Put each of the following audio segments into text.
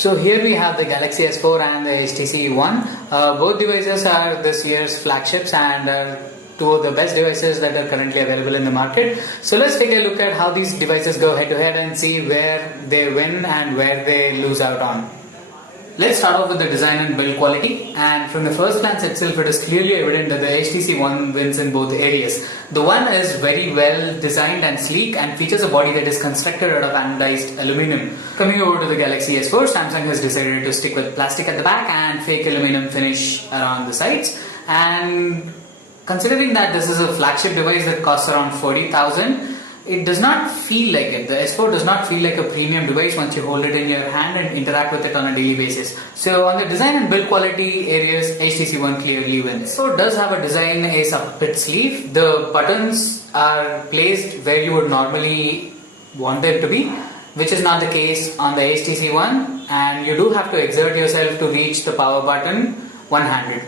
So here we have the Galaxy S4 and the HTC One. Both devices are this year's flagships and are two of the best devices that are currently available in the market. So let's take a look at how these devices go head to head and see where they win and where they lose out on. Let's start off with the design and build quality, and from the first glance itself it is clearly evident that the HTC One wins in both areas. The One is very well designed and sleek and features a body that is constructed out of anodized aluminum. Coming over to the Galaxy S4, Samsung has decided to stick with plastic at the back and fake aluminum finish around the sides. And considering that this is a flagship device that costs around 40,000, it does not feel like it. The S4 does not feel like a premium device once you hold it in your hand and interact with it on a daily basis. So on the design and build quality areas, HTC One clearly wins. So it does have a design ace up its sleeve. The buttons are placed where you would normally want them to be, which is not the case on the HTC One, and you do have to exert yourself to reach the power button one-handed.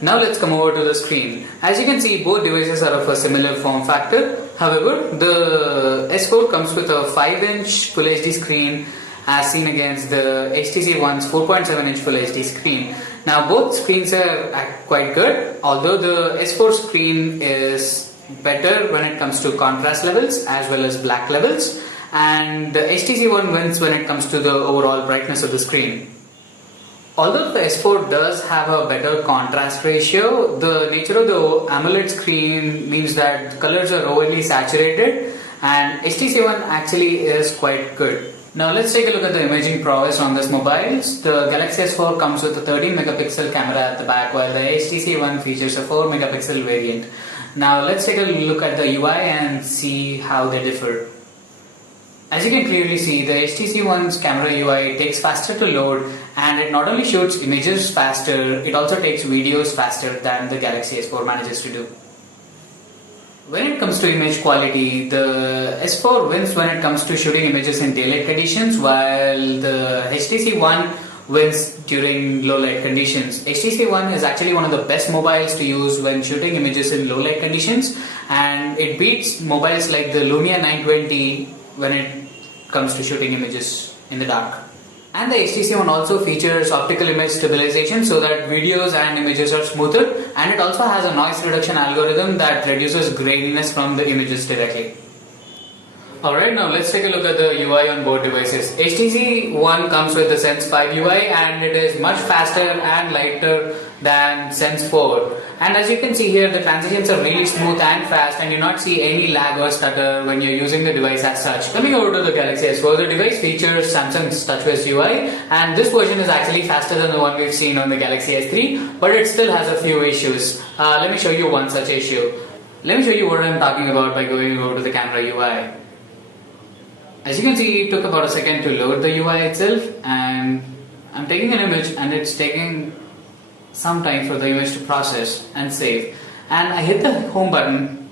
Now let's come over to the screen. As you can see, both devices are of a similar form factor. However, the S4 comes with a 5-inch Full HD screen as seen against the HTC One's 4.7-inch Full HD screen. Now both screens are quite good, although the S4 screen is better when it comes to contrast levels as well as black levels, and the HTC One wins when it comes to the overall brightness of the screen. Although the S4 does have a better contrast ratio, the nature of the AMOLED screen means that colors are overly saturated, and HTC One actually is quite good. Now let's take a look at the imaging prowess on this mobiles. The Galaxy S4 comes with a 13 megapixel camera at the back, while the HTC One features a 4 megapixel variant. Now let's take a look at the UI and see how they differ. As you can clearly see, the HTC One's camera UI takes faster to load, and it not only shoots images faster, it also takes videos faster than the Galaxy S4 manages to do. When it comes to image quality, the S4 wins when it comes to shooting images in daylight conditions, while the HTC One wins during low light conditions. HTC One is actually one of the best mobiles to use when shooting images in low light conditions, and it beats mobiles like the Lumia 920 when it comes to shooting images in the dark. And the HTC One also features optical image stabilization so that videos and images are smoother, and it also has a noise reduction algorithm that reduces graininess from the images directly. Alright, now let's take a look at the UI on both devices. HTC One comes with the Sense 5 UI, and it is much faster and lighter than Sense 4. And as you can see here, the transitions are really smooth and fast, and you do not see any lag or stutter when you're using the device as such. Coming over to the Galaxy S4, the device features Samsung's TouchWiz UI, and this version is actually faster than the one we've seen on the Galaxy S3, but it still has a few issues. Let me show you one such issue. Let me show you what I'm talking about by going over to the camera UI. As you can see, it took about a second to load the UI itself, and I'm taking an image and it's taking some time for the image to process and save. And I hit the home button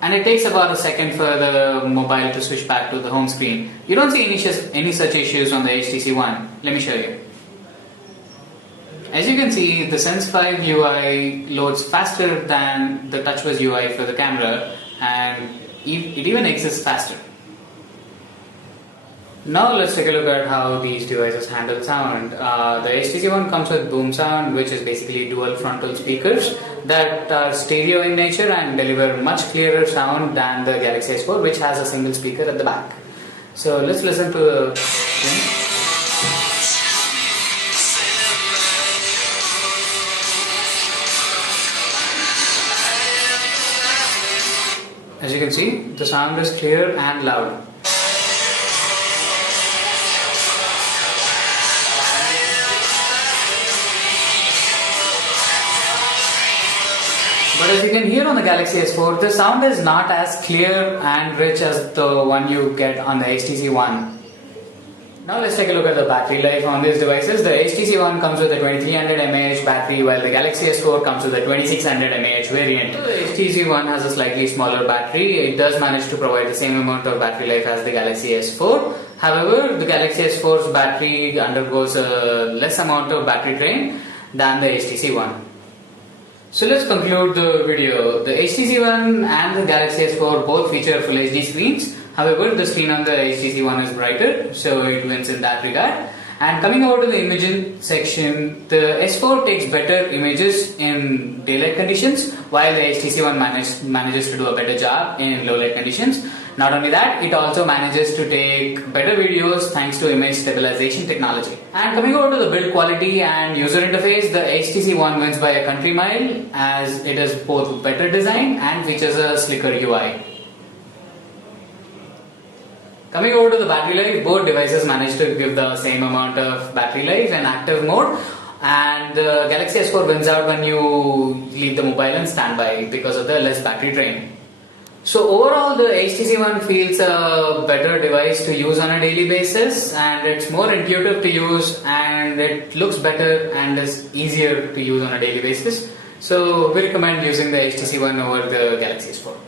and it takes about a second for the mobile to switch back to the home screen. You don't see any such issues on the HTC One. Let me show you. As you can see, the Sense 5 UI loads faster than the TouchWiz UI for the camera, and it even exists faster. Now let's take a look at how these devices handle sound. The HTC One comes with boom sound, which is basically dual frontal speakers that are stereo in nature and deliver much clearer sound than the Galaxy S4, which has a single speaker at the back. So let's listen to the thing. As you can see, the sound is clear and loud. But as you can hear on the Galaxy S4, the sound is not as clear and rich as the one you get on the HTC One. Now let's take a look at the battery life on these devices. The HTC One comes with a 2300 mAh battery, while the Galaxy S4 comes with a 2600 mAh variant. The HTC One has a slightly smaller battery. It does manage to provide the same amount of battery life as the Galaxy S4. However, the Galaxy S4's battery undergoes a less amount of battery drain than the HTC One. So let's conclude the video. The HTC One and the Galaxy S4 both feature Full HD screens. However, the screen on the HTC One is brighter, so it wins in that regard. And coming over to the imaging section, the S4 takes better images in daylight conditions, while the HTC One manages to do a better job in low light conditions. Not only that, it also manages to take better videos thanks to image stabilization technology. And coming over to the build quality and user interface, the HTC One wins by a country mile, as it is both better design and features a slicker UI. Coming over to the battery life, both devices managed to give the same amount of battery life in active mode, and the Galaxy S4 wins out when you leave the mobile in standby because of the less battery drain. So overall, the HTC One feels a better device to use on a daily basis, and it's more intuitive to use, and it looks better and is easier to use on a daily basis. So we recommend using the HTC One over the Galaxy S4.